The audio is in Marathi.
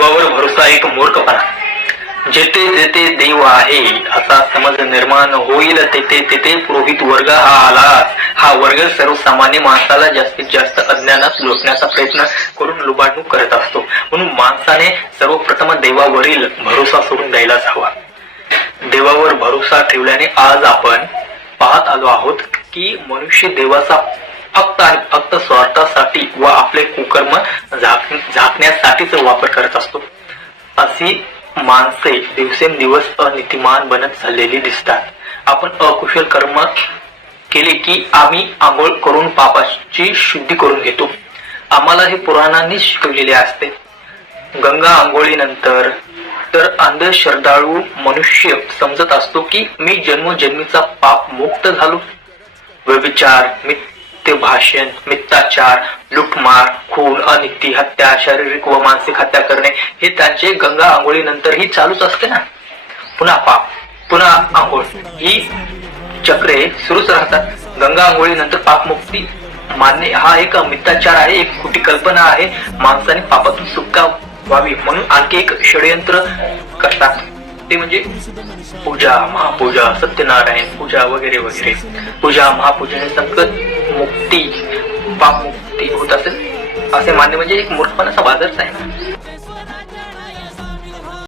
देवावर भरोसा एक मूर्खपणा जेथे जेथे देव आहे असा समज निर्माण होईल तेथे तेथे पुरोहित वर्ग हा आला. हा वर्ग सर्वसामान्य माणसाला जास्तीत जास्त अज्ञानात लोटण्याचा प्रयत्न करून लुबाडणूक करत असतो. म्हणून माणसाने सर्वप्रथम देवावरील भरोसा सोडून द्यायलाच हवा. देवावर भरोसा ठेवल्याने आज आपण पाहत आलो आहोत की मनुष्य देवाचा फक्त आणि फक्त स्वार्थासाठी व आपले कुकर्म झाक झाकण्यासाठीच वापर करत असतो अशी माणसे दिवसेंदिवस अनितिमान बनत झालेली दिसतात. आपण अकुशल कर्म केले की आम्ही आंघोळ करून पापाची शुद्धी करून घेतो. आम्हाला हे पुराणांनीच शिकवलेले असते. गंगा आंघोळीनंतर तर अंधश्रद्धाळू मनुष्य समजत असतो की मी जन्मजन्मीचा पाप मुक्त झालो. व्यविचार मित्र शासन मिथ्याचार लुटमार खून अनिती हत्या शारीरिक व मानसिक हत्या करणे हे त्यांचे गंगा आंघोळीनंतरही चालूच असते ना. पुन्हा पाप पुन्हा आंघोळ. ही चक्रे सुरूच राहतात. गंगा आंघोळीनंतर पापमुक्ती मानणे हा एक मिथ्याचार आहे एक खोटी कल्पना आहे. माणसाने पापातून सुटका व्हावी म्हणून आणखी एक षडयंत्र करतात. ते म्हणजे पूजा महापूजा सत्यनारायण पूजा वगैरे वगैरे. पूजा महापूजेने संकट असे मान्य म्हणजे एक मूर्खपणाचा बाजारच आहे.